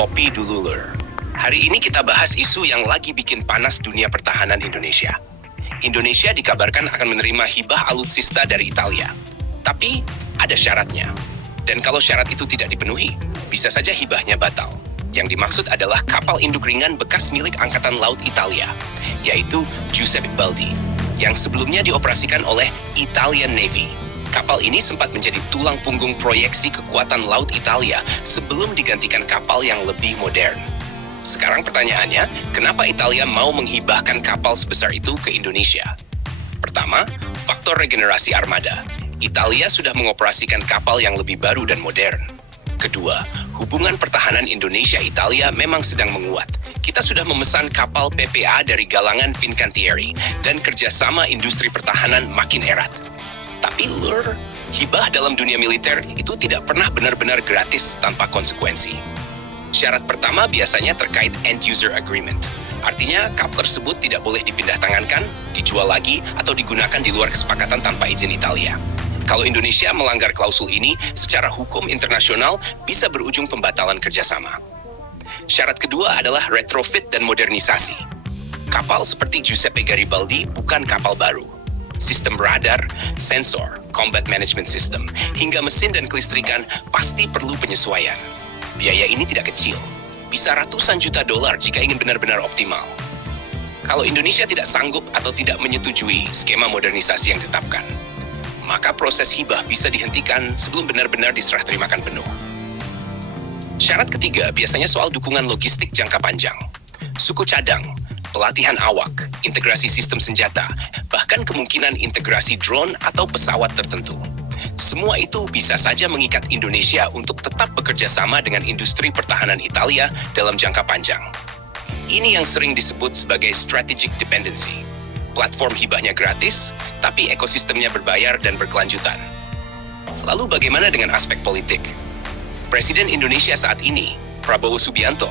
kopi dulu, Lur. Hari ini kita bahas isu yang lagi bikin panas dunia pertahanan Indonesia. Indonesia dikabarkan akan menerima hibah alutsista dari Italia. Tapi ada syaratnya. Dan kalau syarat itu tidak dipenuhi, bisa saja hibahnya batal. Yang dimaksud adalah kapal induk ringan bekas milik Angkatan Laut Italia, yaitu Giuseppe Baldi, yang sebelumnya dioperasikan oleh Italian Navy. Kapal ini sempat menjadi tulang punggung proyeksi kekuatan laut Italia sebelum digantikan kapal yang lebih modern. Sekarang pertanyaannya, kenapa Italia mau menghibahkan kapal sebesar itu ke Indonesia? Pertama, faktor regenerasi armada. Italia sudah mengoperasikan kapal yang lebih baru dan modern. Kedua, hubungan pertahanan Indonesia-Italia memang sedang menguat. Kita sudah memesan kapal PPA dari galangan Fincantieri dan kerjasama industri pertahanan makin erat. Tapi Lur, hibah dalam dunia militer itu tidak pernah benar-benar gratis tanpa konsekuensi. Syarat pertama biasanya terkait end-user agreement. Artinya, kapal tersebut tidak boleh dipindah tangankan, dijual lagi, atau digunakan di luar kesepakatan tanpa izin Italia. Kalau Indonesia melanggar klausul ini, secara hukum internasional bisa berujung pembatalan kerjasama. Syarat kedua adalah retrofit dan modernisasi. Kapal seperti Giuseppe Garibaldi bukan kapal baru. Sistem radar, sensor, combat management system, hingga mesin dan kelistrikan pasti perlu penyesuaian. Biaya ini tidak kecil, bisa ratusan juta dolar jika ingin benar-benar optimal. Kalau Indonesia tidak sanggup atau tidak menyetujui skema modernisasi yang ditetapkan, maka proses hibah bisa dihentikan sebelum benar-benar diserah terimakan penuh. Syarat ketiga biasanya soal dukungan logistik jangka panjang. Suku cadang, pelatihan awak, integrasi sistem senjata, bahkan kemungkinan integrasi drone atau pesawat tertentu. Semua itu bisa saja mengikat Indonesia untuk tetap bekerja sama dengan industri pertahanan Italia dalam jangka panjang. Ini yang sering disebut sebagai strategic dependency. Platform hibahnya gratis, tapi ekosistemnya berbayar dan berkelanjutan. Lalu bagaimana dengan aspek politik? Presiden Indonesia saat ini, Prabowo Subianto,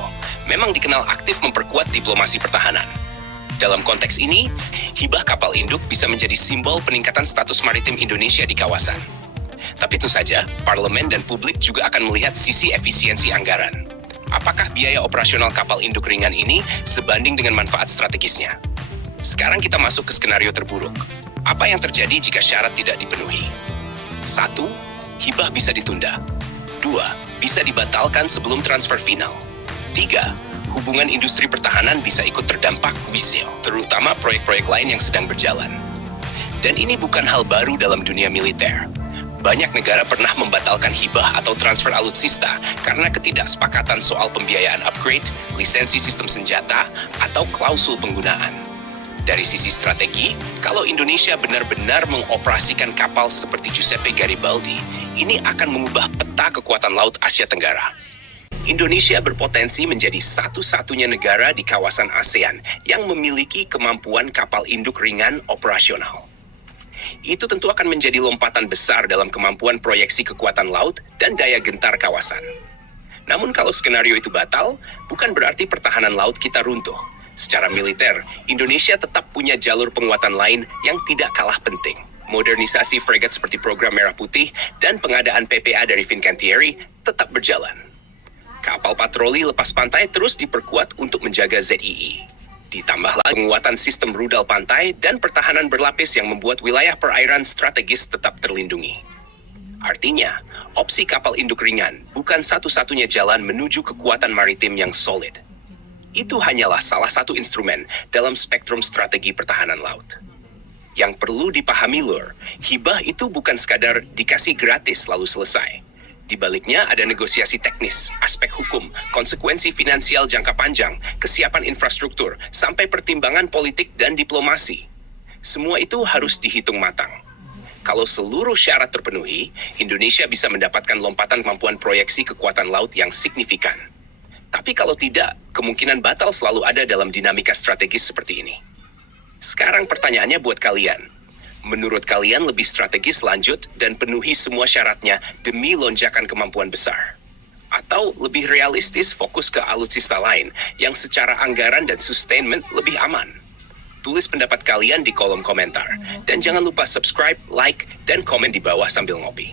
memang dikenal aktif memperkuat diplomasi pertahanan. Dalam konteks ini, hibah kapal induk bisa menjadi simbol peningkatan status maritim Indonesia di kawasan. Tapi tentu saja, parlemen dan publik juga akan melihat sisi efisiensi anggaran. Apakah biaya operasional kapal induk ringan ini sebanding dengan manfaat strategisnya? Sekarang kita masuk ke skenario terburuk. Apa yang terjadi jika syarat tidak dipenuhi? 1. Hibah bisa ditunda. 2. Bisa dibatalkan sebelum transfer final. 3. Hubungan industri pertahanan bisa ikut terdampak wisil, terutama proyek-proyek lain yang sedang berjalan. Dan ini bukan hal baru dalam dunia militer. Banyak negara pernah membatalkan hibah atau transfer alutsista karena ketidaksepakatan soal pembiayaan upgrade, lisensi sistem senjata, atau klausul penggunaan. Dari sisi strategi, kalau Indonesia benar-benar mengoperasikan kapal seperti Giuseppe Garibaldi, ini akan mengubah peta kekuatan laut Asia Tenggara. Indonesia berpotensi menjadi satu-satunya negara di kawasan ASEAN yang memiliki kemampuan kapal induk ringan operasional. Itu tentu akan menjadi lompatan besar dalam kemampuan proyeksi kekuatan laut dan daya gentar kawasan. Namun kalau skenario itu batal, bukan berarti pertahanan laut kita runtuh. Secara militer, Indonesia tetap punya jalur penguatan lain yang tidak kalah penting. Modernisasi fregat seperti program Merah Putih dan pengadaan PPA dari Fincantieri tetap berjalan. Kapal patroli lepas pantai terus diperkuat untuk menjaga ZII. Ditambah lagi penguatan sistem rudal pantai dan pertahanan berlapis yang membuat wilayah perairan strategis tetap terlindungi. Artinya, opsi kapal induk ringan bukan satu-satunya jalan menuju kekuatan maritim yang solid. Itu hanyalah salah satu instrumen dalam spektrum strategi pertahanan laut. Yang perlu dipahami Lur, hibah itu bukan sekadar dikasih gratis lalu selesai. Di baliknya ada negosiasi teknis, aspek hukum, konsekuensi finansial jangka panjang, kesiapan infrastruktur, sampai pertimbangan politik dan diplomasi. Semua itu harus dihitung matang. Kalau seluruh syarat terpenuhi, Indonesia bisa mendapatkan lompatan kemampuan proyeksi kekuatan laut yang signifikan. Tapi kalau tidak, kemungkinan batal selalu ada dalam dinamika strategis seperti ini. Sekarang pertanyaannya buat kalian. Menurut kalian lebih strategis lanjut dan penuhi semua syaratnya demi lonjakan kemampuan besar? Atau lebih realistis fokus ke alutsista lain yang secara anggaran dan sustainment lebih aman? Tulis pendapat kalian di kolom komentar. Dan jangan lupa subscribe, like, dan komen di bawah sambil ngopi.